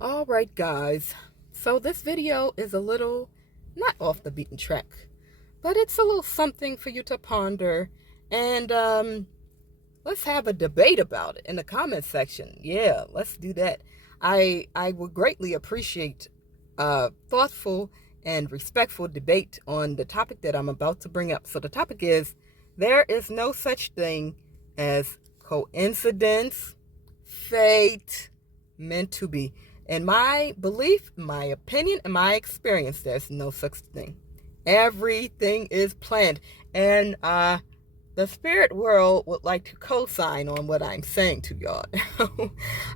All right, guys. So this video is a little not off the beaten track, but it's a little something for you to ponder. And let's have a debate about it in the comment section. Yeah, let's do that. I would greatly appreciate thoughtful and respectful debate on the topic that I'm about to bring up. So the topic is: there is no such thing as coincidence, fate, meant to be. In my belief, my opinion, and my experience, there's no such thing. Everything is planned. And the spirit world would like to co-sign on what I'm saying to y'all.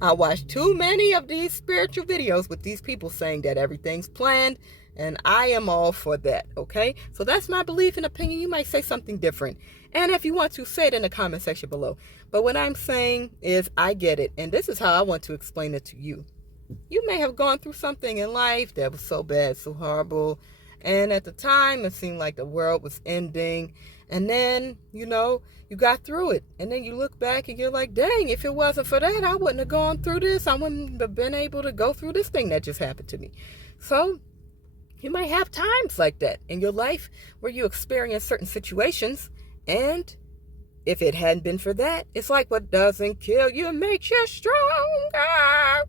I watched too many of these spiritual videos with these people saying that everything's planned, and I am all for that, okay? So that's my belief and opinion. You might say something different. And if you want to, say it in the comment section below. But what I'm saying is I get it, and this is how I want to explain it to you. You may have gone through something in life that was so bad, so horrible, and at the time it seemed like the world was ending. And then, you got through it. And then you look back and you're like, dang, if it wasn't for that, I wouldn't have gone through this. I wouldn't have been able to go through this thing that just happened to me. So you might have times like that in your life where you experience certain situations. And if it hadn't been for that, it's like what doesn't kill you makes you stronger.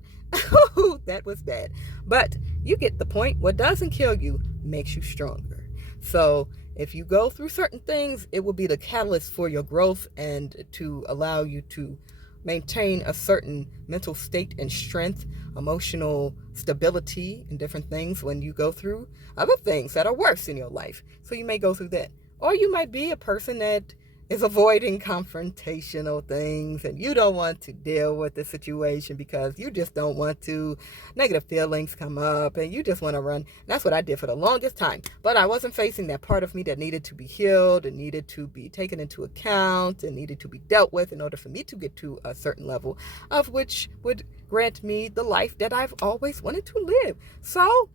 That was bad. But you get the point. What doesn't kill you makes you stronger. So if you go through certain things, it will be the catalyst for your growth and to allow you to maintain a certain mental state and strength, emotional stability, and different things when you go through other things that are worse in your life. So you may go through that. Or you might be a person that is avoiding confrontational things and you don't want to deal with the situation because you just don't want to negative feelings come up and you just want to run. That's what I did for the longest time, but I wasn't facing that part of me that needed to be healed and needed to be taken into account and needed to be dealt with in order for me to get to a certain level of which would grant me the life that I've always wanted to live. So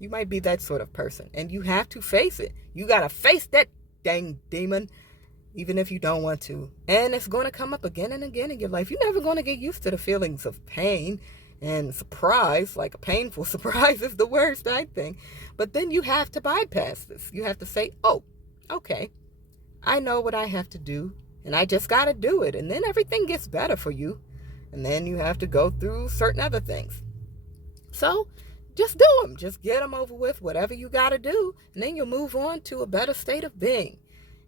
you might be that sort of person and you have to face it. You got to face that dang demon, even if you don't want to. And it's going to come up again and again in your life. You're never going to get used to the feelings of pain and surprise. Like a painful surprise is the worst, I think. But then you have to bypass this. You have to say, oh, okay, I know what I have to do, and I just got to do it. And then everything gets better for you. And then you have to go through certain other things. So just do them. Just get them over with, whatever you got to do. And then you'll move on to a better state of being.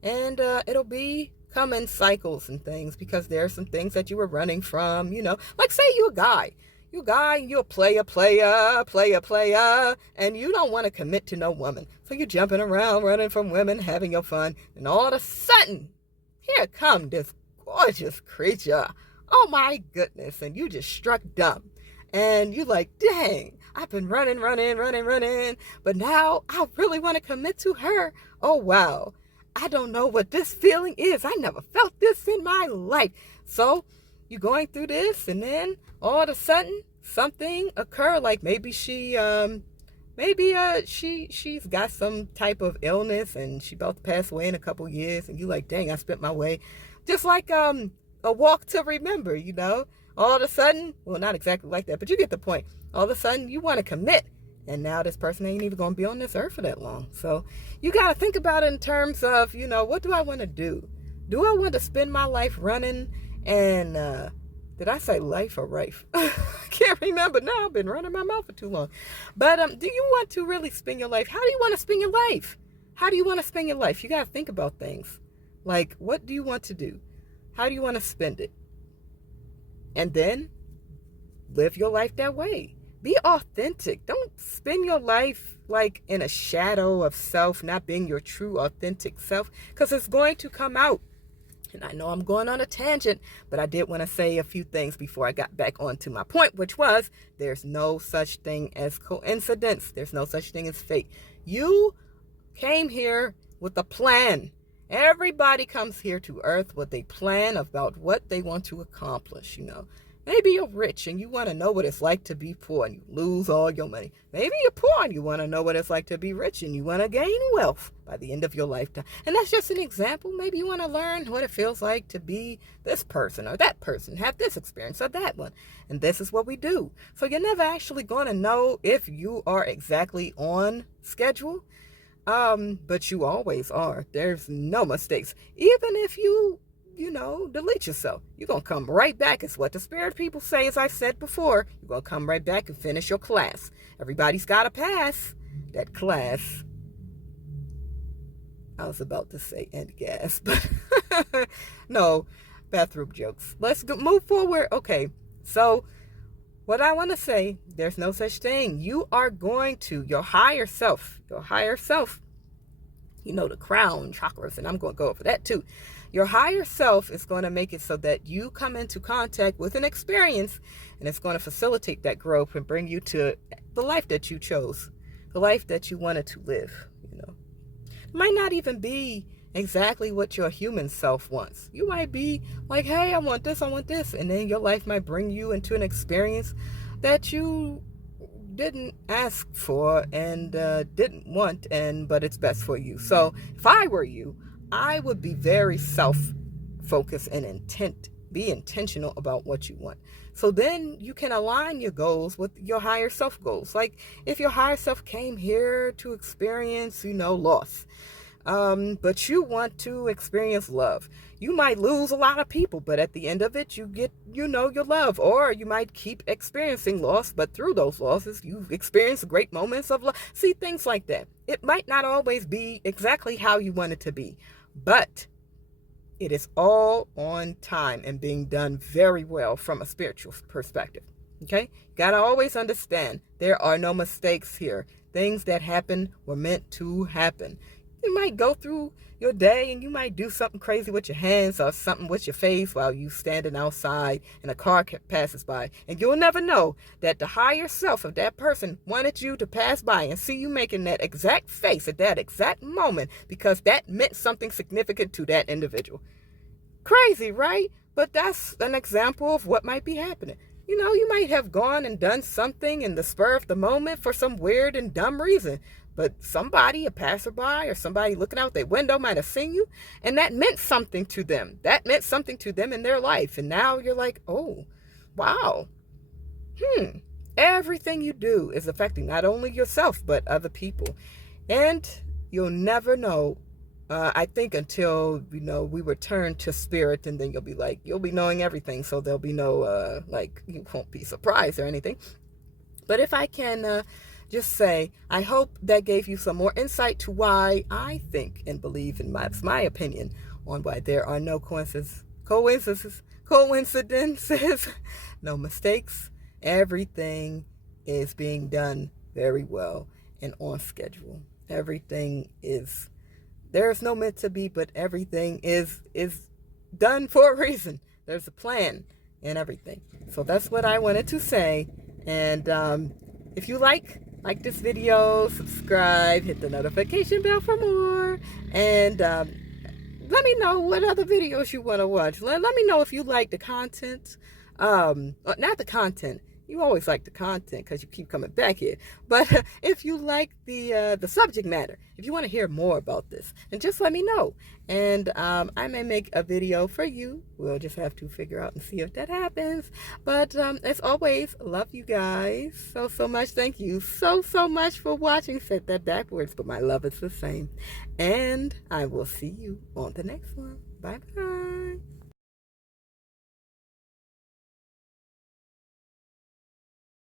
And it'll be come in cycles and things because there are some things that you were running from, like say you're a guy, you're a player, and you don't want to commit to no woman. So you're jumping around, running from women, having your fun. And all of a sudden, here come this gorgeous creature. Oh my goodness. And you just struck dumb. And you're like, dang, I've been running. But now I really want to commit to her. Oh, wow. I don't know what this feeling is. I never felt this in my life. So you're going through this, and then all of a sudden something occur. Like maybe she's got some type of illness, and she about to pass away in a couple years. And you like, dang, I spent my way, just like a walk to remember. All of a sudden, well, not exactly like that, but you get the point. All of a sudden, you want to commit. And now this person ain't even going to be on this earth for that long. So you got to think about it in terms of, what do I want to do? Do I want to spend my life running? And did I say life or rife? I can't remember now. I've been running my mouth for too long. But do you want to really spend your life? How do you want to spend your life? How do you want to spend your life? You got to think about things. Like, what do you want to do? How do you want to spend it? And then live your life that way. Be authentic. Don't spend your life like in a shadow of self, not being your true authentic self, because it's going to come out. And I know I'm going on a tangent, but I did want to say a few things before I got back onto my point, which was there's no such thing as coincidence. There's no such thing as fate. You came here with a plan. Everybody comes here to earth with a plan about what they want to accomplish, Maybe you're rich and you want to know what it's like to be poor and you lose all your money. Maybe you're poor and you want to know what it's like to be rich and you want to gain wealth by the end of your lifetime. And that's just an example. Maybe you want to learn what it feels like to be this person or that person, have this experience or that one. And this is what we do. So you're never actually going to know if you are exactly on schedule. But you always are. There's no mistakes. Even if you delete yourself, you're going to come right back. It's what the spirit people say, as I said before. You're going to come right back and finish your class. Everybody's got to pass that class. I was about to say end gas, but no, bathroom jokes. Let's move forward. Okay, so what I want to say, there's no such thing. You are going to, your higher self, the crown chakras, and I'm going to go over that too. Your higher self is going to make it so that you come into contact with an experience, and it's going to facilitate that growth and bring you to the life that you chose, the life that you wanted to live. It might not even be exactly what your human self wants. You might be like, hey, I want this, and then your life might bring you into an experience that you didn't ask for and didn't want, but it's best for you. So if I were you, I would be very self-focused and be intentional about what you want. So then you can align your goals with your higher self goals. Like if your higher self came here to experience, loss, but you want to experience love. You might lose a lot of people, but at the end of it, you get, your love. Or you might keep experiencing loss, but through those losses, you experience great moments of love. See, things like that. It might not always be exactly how you want it to be, but it is all on time and being done very well from a spiritual perspective. Okay? You got to always understand there are no mistakes here. Things that happen were meant to happen. You might go through your day and you might do something crazy with your hands or something with your face while you standing outside and a car passes by. And you'll never know that the higher self of that person wanted you to pass by and see you making that exact face at that exact moment because that meant something significant to that individual. Crazy, right? But that's an example of what might be happening. You might have gone and done something in the spur of the moment for some weird and dumb reason. But somebody, a passerby or somebody looking out their window might have seen you. And that meant something to them. That meant something to them in their life. And now you're like, oh, wow. Everything you do is affecting not only yourself, but other people. And you'll never know, I think, until, we return to spirit. And then you'll be knowing everything. So there'll be no, you won't be surprised or anything. But if I can just say, I hope that gave you some more insight to why I think and believe in my opinion on why there are no coincidences, no mistakes. Everything is being done very well and on schedule. There's no meant to be, but everything is done for a reason. There's a plan and everything. So that's what I wanted to say. And if you like this video, subscribe, hit the notification bell for more, and let me know what other videos you want to watch. Let me know if you like the content. Not the content. You always like the content because you keep coming back here. But if you like the subject matter, if you want to hear more about this, then just let me know. And I may make a video for you. We'll just have to figure out and see if that happens. But as always, love you guys so much. Thank you so much for watching. Said that backwards, but my love is the same. And I will see you on the next one. Bye-bye.